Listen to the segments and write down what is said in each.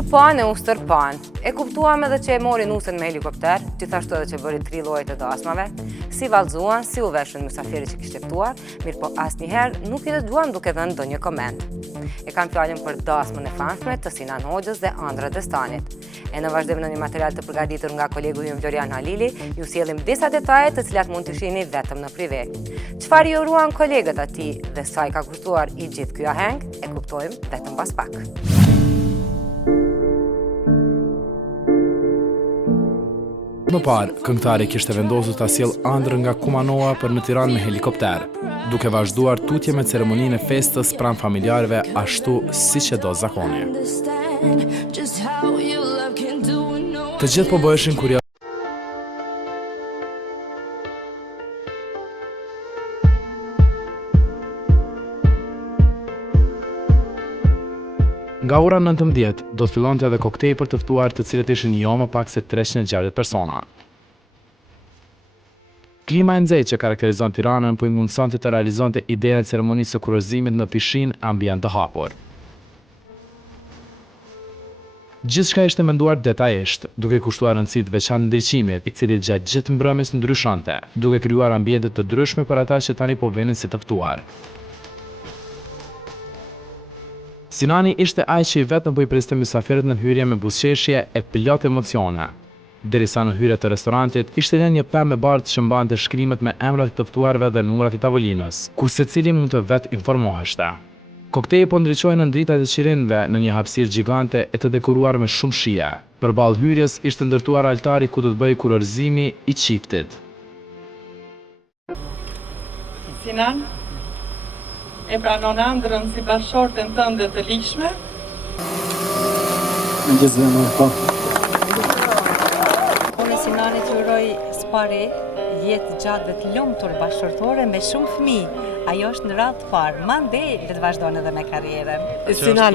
U pan e u stërpan. E kuptuam edhe që e mori nusën me helikopter, gjithashtu edhe që bëri 3 lloje të dasmave, si vallëzuan, si u veshën mysafiri që kishte ftuar, mirë po asnjëherë nuk i dëgjuam duke dhënë ndonjë koment. E kam fjalën për dasmën e famshme të Sinan Hoxhës dhe Andra Destanit. E në vazhdim në një material të përgatitur nga kolegu im Florian Halili, ju sjellim disa detaje të cilat mund të shihni vetëm në prive. Çfarë i uruan kolegët atij dhe sa i ka kushtuar i gjithë ky aheng, e kuptojmë vetëm pas pak. Më parë, këngëtari kishte vendosur ta sjellë Andrën nga Kumanova për në Tiranë me helikopter, duke vazhduar tutje me ceremoninë e festës pranë familjarëve ashtu siç e do zakoni. Të gjithë po bëheshin kurioz. Nga ora 19 do të fillonte edhe koktej për të ftuar, të cilët ishin jo më pak se 360 persona. Klima e nxehtë që karakterizon Tiranën po i mundsonte të realizonte idenë e ceremonisë së kurorëzimit në pishinë ambient të hapur. Gjithçka ishte menduar detajisht, duke kushtuar rëndësi të veçantë ndriçimit, i cili gjatë gjithë mbrëmjes ndryshonte, duke krijuar ambiente të ndryshme për ata që tani po vinin si të ftuar. Sinani ishte ai që i vetëm po i priste mysafirët në hyrje me buzëqeshje e plot emocione. Derisa në hyrje të restorantit ishte lënë një pemë me bardhë që mbante shkrimet me emrat e të ftuarve dhe numrat e tavolinës, ku secili mund të vetë informoheshte. Kokteji po ndriçoi në dritat e qirinëve në një hapësirë gjigante e të dekoruar me shumë shije. Përballë hyrjes ishte ndërtuar altari ku do të bëhej kurorëzimi i çiftit. Sinan, e pranon Andrën si bashorten tënde të lishme? Unë Sinanit ju uroj spari, jetë gjatë dhe të lumtur bashkëshortore me shumë fëmijë. Ajo është në radhë të parë, mandej le të vazhdojnë edhe me karrierën. Sinan,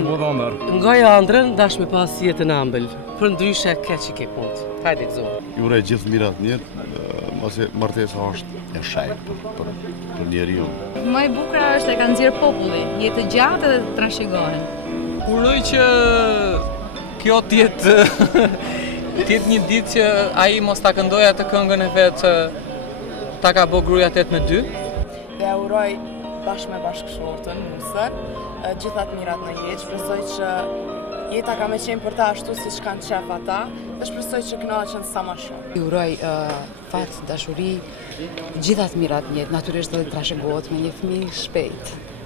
nga Andrën dash me pas jetën ëmbël, për ndryshe keq i ke punë. Hajde gëzo. Ju uroj gjithë mirat në jetë, mase martesa është e shajtë për njeriu. Më e bukur është e ka nxjerr populli, jetë të gjatë dhe të trashëgohen. Uroj që kjo t'jetë një ditë që ai mos ta këndojë atë këngën e vet që ta ka bë gruaja 8-2. Dhe uroj bashkë me bashkëshortën, Nusën, gjitha të mirat në jetë, shpresoj që jeta ka me qenë për ta ashtu si që kanë qef ata, dhe shpresoj që kënaqen sa ma shumë. Uroj fat, dashuri, gjitha të mirat në jetë, natyrisht dhe të trashëgohet me një fëmijë shpejt.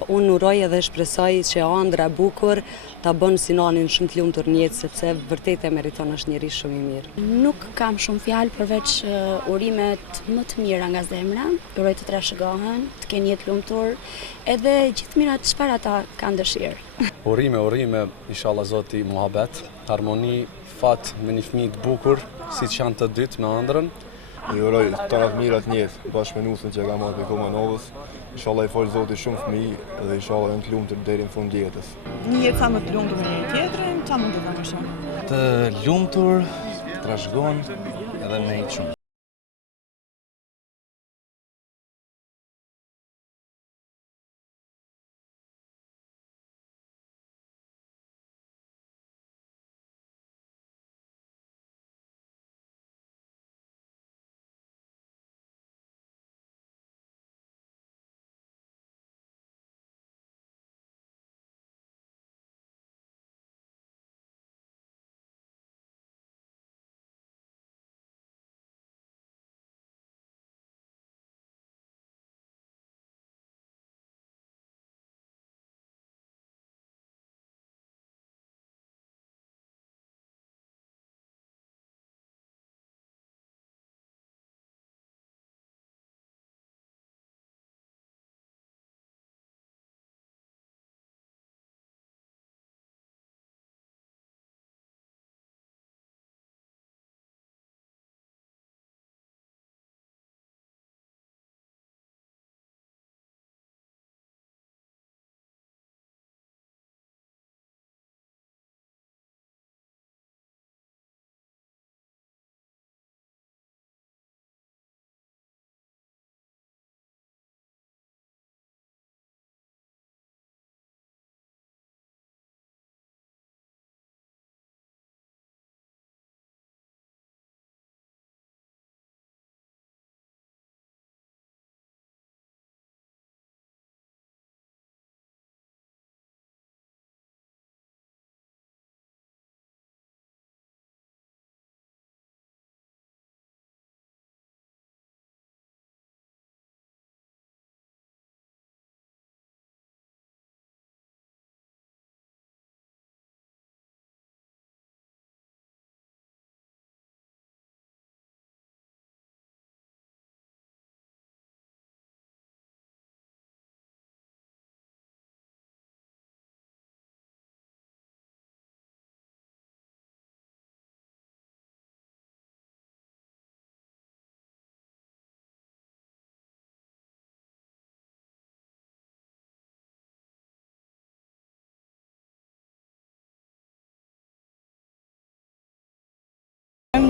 Unë uroj edhe shpresoj që Andra bukur ta bën Sinanin shumë të lumtur në jetë, sepse vërtet e meriton, është njeri shumë i mirë. Nuk kam shumë fjalë përveç urimet më të mira nga zemra. Uroj të trashëgohen, të kenë jetë lumtur, edhe gjithë mirat çfarë ata kanë dëshirë. Urime, inshallah Zoti muhabet, harmoni, fat me një fëmijë të bukur, siç janë të dytë me Andrën. I uroj të ratë mirat në jetë, bashkë me Nusën që ka marrë për Kumanovës. Inshallah i folë Zoti shumë fëmijë dhe inshallah janë të lumtur deri në fund jetës. Një jetë sa më të lumtur me një tjetrin, ça mund të bëjmë më shumë? Të lumtur, trashëgon edhe me hiç shumë.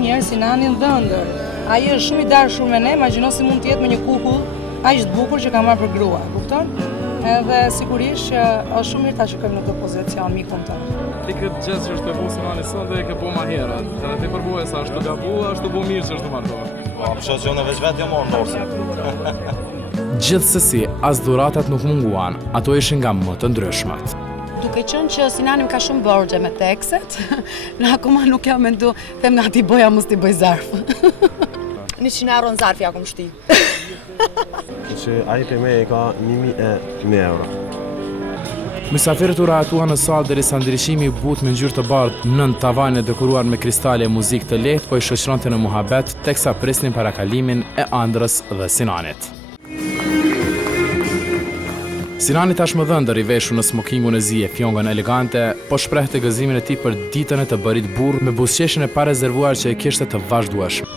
njerë Sinanin Dhëndër. Ai është shumë i dashur me ne, imagjino si mund të jetë me një kukull aq të bukur që ka marrë për grua, kupton? Edhe sigurisht që është shumë mirë ta shikojmë në këtë pozicion mikun tonë. Ti këtë gjë që është të bu Sinani sënde e ke bu ma herët. Edhe ti përbuaj sa është të gabu, është të bu mirë që është të martohet. Po, më shohë që unë veç vetë jam orë norse. Gjithsesi, as dhuratat nuk munguan, ato ishin nga më të ndryshmet. Duke qenë që Sinani ka shumë borxhe me tekset, në akoma nuk jam mendu, them nga ti boja mos ti bëj zarf. 100 euro në zarf ja kom shti. Që ai për me e ka 1.000 euro. Mysafirët u rahatuan në salë derisa ndryshimi i butë me ngjyrë të bardhë nën tavan e dekoruar me kristale e muzikë të lehtë po i shoqëronte në muhabet teksa prisnin parakalimin e ëndrrës dhe Sinanit. Sinani tashmë dhëndër i veshur në smokingun e zi e fjongën elegante, po shprehte gëzimin e tij për ditën e të bërit burr me buzëqeshjen e parezervuar që e kishte të vazhdueshme.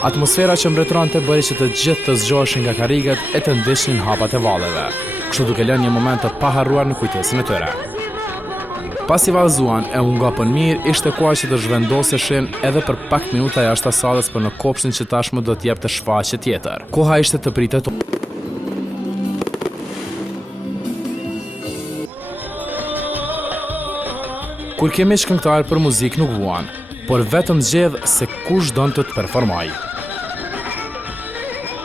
Atmosfera që mbretëronte bëri që të gjithë të zgjoheshin nga karriget e të ndiqnin hapat e valleve, kështu duke lënë një moment të paharruar në kujtesën e tyre. Pasi vallëzuan e u ngopën mirë, ishte koha që të zhvendoseshin edhe për pak minuta jashtë sallës për në kopshtin që tashmë do të jepte shfaqje tjetër. Koha ishte të pritet. Kur kemi këngëtar për muzikë nuk vuan, por vetëm zgjedh se kush donte të performojë.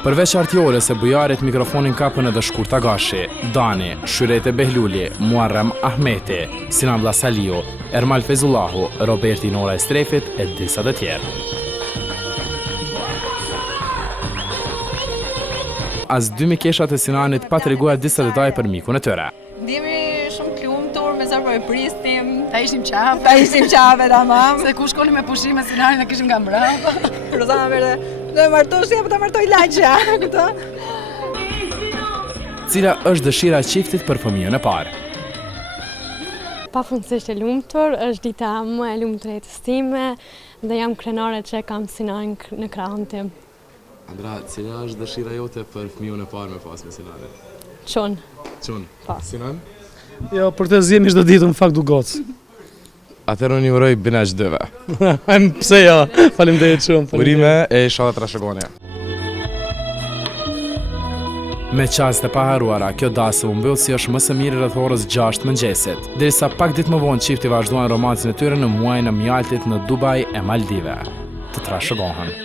Përveç Artiolës e Bujarit, mikrofonin kapën edhe Shkurta Gashi, Dani, Shyrete Behluli, Muarrem Ahmeti, Sinan Blasaliu, Ermal Fezullahu, Roberti Nora e Strefit e disa të tjerë. As dy mikeshat e Sinanit pa treguar disa detaj për mikun e tyre. Ndjemi shumë të lumtur, me sa po e prisnim. Ta ishim qafe. Ta ishim qafe, tamam. Se ku shkonim me pushime Sinanin e kishim nga mbrapa. Rozana verde, do e martosh ti apo ta martoj lagja, kupton? Cila është dëshira e çiftit për fëmijën e parë? Pafundësisht e lumtur, është dita më e lumtur e jetës time dhe jam krenare që kam Sinanin në krahun tim. Andra, cila është dëshira jote për fëmijën e parë me pas me Sinanin? Çon. Çon. Sinan? Jo, për të zjemi çdo ditë në fakt du gocë. Atëherë unë uroj binaq dëve. Pse jo? Faleminderit shumë. Urime e inshallah trashëgoni. Me çaste pa haruara, kjo dasë u mbyll si është më së miri rreth orës 6 mëngjesit, derisa pak ditë më vonë çifti vazhduan romancin e tyre në muajin e mjaltit në Dubai e Maldive. Të trashëgohen.